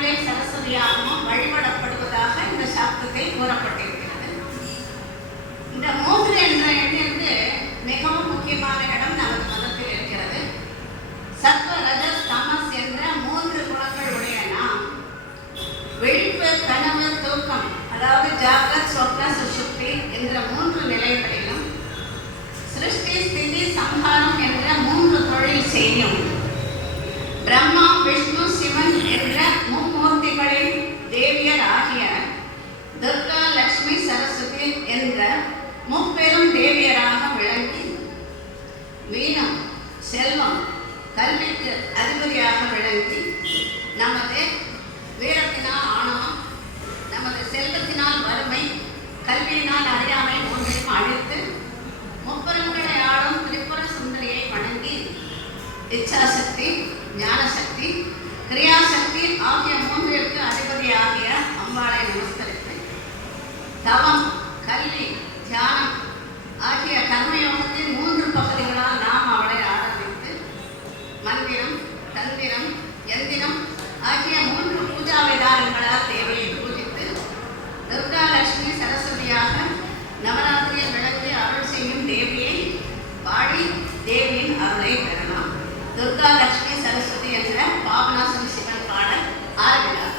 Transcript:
இடங்களில் சரஸ்வதியாகவும் வழிபடப்படுவதாக இந்த சாஸ்திரத்தில் கூறப்பட்டிருக்கிறது. இந்த 3 என்ற எண்ணிற்கு மிகவும் முக்கியமான இடம் நமது மதத்தில் இருக்கிறது. சத்வ, ரஜஸ், தமஸ் என்ற 3 குணங்கள் உடைய நாம் விழிப்பு, கனவு, தூக்கம், அதாவது ஜாகிரத், சொப்ன, சுஷுப்தி என்ற 3 நிலைகளிலும் சிருஷ்டி, ஸ்திதி, சம்ஹாரம் என்ற 3 தொழில் செய்யும் பிரம்மா, விஷ்ணு, சிவன் என்ற மும்மூர்த்திகளின் தேவியர் ஆகிய துர்கா, லக்ஷ்மி, சரஸ்வதி என்ற முப்பெரும் தேவியராக விளங்கி வீரம், செல்வம், கல்விக்கு அதிபதியாக விளங்கி நமது வீரத்தினால் ஆணவம், நமது செல்வத்தினால் வறுமை, கல்வியினால் அறியாமை மூன்றையும் அழித்து முப்பெருங்களை ஆளும் திரிபுர சுந்தரியை வணங்கி இச்சாசக்தி, ஞானசக்தி, கிரியாசக்தி ஆகிய 3ற்கு அதிபதியாகிய அம்பாளை நமஸ்கரித்து தவம், கல்வி, தியானம் ஆகிய கர்மயோகத்தின் 3 பகுதிகளால் நாம் அவளை ஆராதித்து மந்திரம், தந்திரம், யந்திரம் ஆகிய 3 பூஜா விதானங்களால் தேவியை பூஜித்து துர்கா, லட்சுமி, சரஸ்வதியாக நவராத்திரியில் விளங்கி அருள் செய்யும் தேவியை பாடி தேவியின் அருளை பெறலாம். துர்கா, லட்சுமி, சரஸ்வதி என்ற பாபநாசம் சிவன் பாடல் ஆரம்பினார்.